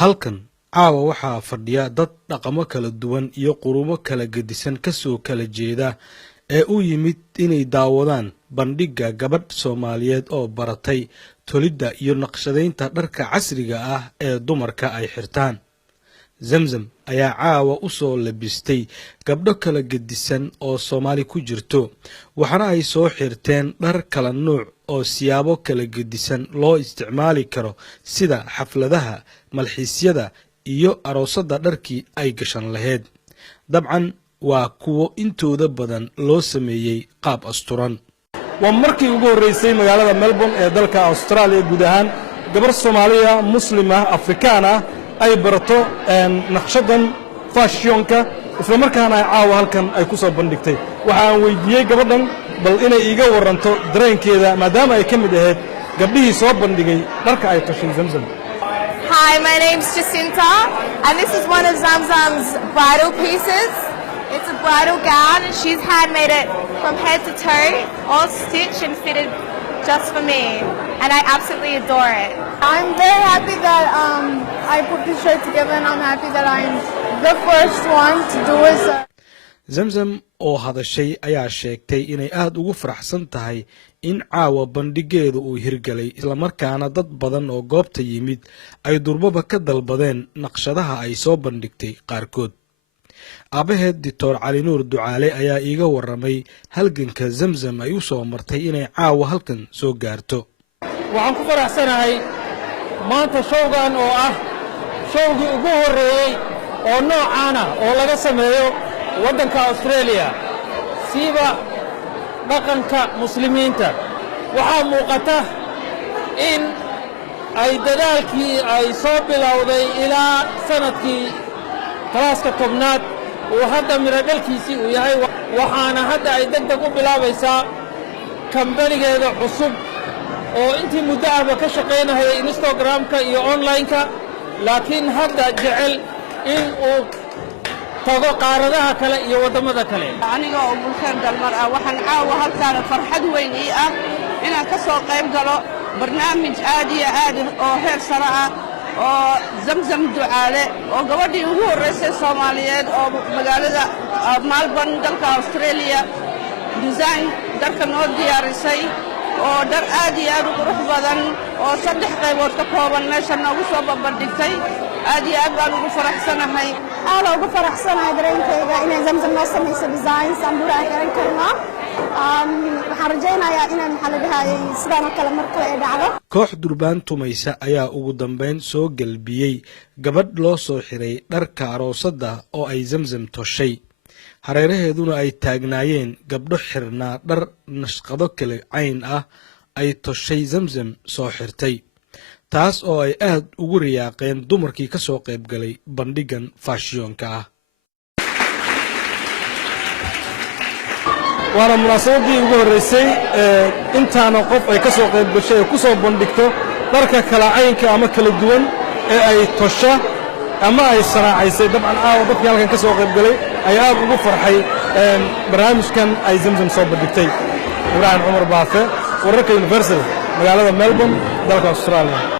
halkan caawa waxaa fadhiya dad dhaqamo kala duwan iyo qurumo kala gedisan kasoo kala jeeda ee u yimid inay daawadaan bandhiga gabadh Soomaaliyeed oo baratay tolidda iyo naqshadeynta dharka casriga ah ee dumarka ay xirtaan. Zamzam ayaa caawa u soo labistay gabdho kala gedisan oo Soomaali ku jirto, waxaana ay soo xirteen dhar kala nuuc oo siyaabo kala gedisan loo isticmaali karo sida xafladaha, malxiisyada iyo aroosada dharkii ay gashan lahayd. dabcan waa kuwo intooda badan loo sameeyay qaab asturan. waa markii ugu horeysay magaalada Melbourne ee dalka Australia guud ahaan gabar Soomaaliya Muslim ah Afrikaan ah ay barato naqshadan fashionka isla markaana ay caawa halkan ay ku soo bandhigtay. waxaan weydiiyay gabadhan bal inay iiga waranto dareenkeeda maadaama ay ka mid ahayd gabdhihii soo bandhigay dharka ay tashay Zamzam. Hi, my name's Jacinta, and this is one of Zamzam's bridal pieces. It's a bridal gown, and she's handmade it from head to toe, all stitched and fitted just for me, and I absolutely adore it. I'm very happy that I put this shirt together, and I'm happy that I'm the first one to do it. Zamzam oo hadashay ayaa sheegtay inay aad ugu faraxsan tahay in caawa bandhigeedu uu hirgalay isla markaana dad badan oo goobta yimid ay durbaba ka dalbadeen naqshadaha ay soo bandhigtay qaarkood. aabaheed Dr. Cali Nuur Ducaale ayaa iiga waramay halganka Zamzam ay u soo martay inay caawa halkan soo gaarto. waxaan ku faraxsanahay maanta showgan oo ah showgii ugu horeeyay oo noocaan ah oo laga sameeyo waddanka Australia siiba dhaqanka muslimiinta. waxaa muuqata in ay dadaalkii ay soo bilowday ilaa sanadkii talaaska tobnaad uu hadda miro dhalkiisii uu yahay, waxaana hadda ay degdeg u bilaabaysaa kambanigeeda cusub oo intii muddo ahba ka shaqaynahaya Instagram-ka iyo online-ka, laakiin hadda jecel in uu tago qaaradaha kale iyo waddamada kale. aniga oo bulshada dalmar ah waxaan caawa halkaan farxad weyn ii ah inaan ka soo qayb galo barnaamij aad iyo aad oo heer sare ah oo Zamzam Ducaale oo gabadhii ugu horeysay Soomaaliyeed oo magaalada Melbourne dalka Australia design dharka noo diyaarisay oo dhar aad iyo aad u qurux badan oo 3 qaybood ka kooban meesha noogu soo bandhigtay. aad iyo aad baan ugu faraxsanahay. aad ugu faraxsanahay dareenkayga inay Zamzam noo samayso design sambura ay xiran karnaa. waxaan rajaynayaa inaan maxaladahay sidaan oo kale mar kale ay dhacdo. koox durbaan tumaysa ayaa ugu dambeyn soo galbiyey gabadh loo soo xiray dharka aroosada oo ay Zamzam toshay, hareeraheeduna ay taagnaayeen gabdho xirnaa dhar nashqado kale cayn ah ay toshay Zamzam soo xirtay, taas oo ay aad ugu riyaaqeen dumarkii ka soo qayb galay bandhigan fashionka ah. waana munaasabadii ugu horeysay intaana qof ay ka soo qayb gashay ee ku soo bandhigto dharka kala caynka ama kala duwan ee ay tosha ama ay saraacaysay. dabcan caawa dadkii halkan ka soo qayb galay ayaa aad ugu farxay barnaamijkan ay Zamzam soo bandhigtay. Ibrahim Cumar Baafe, wararka Universal, magaalada Melbourne, dalka Australia.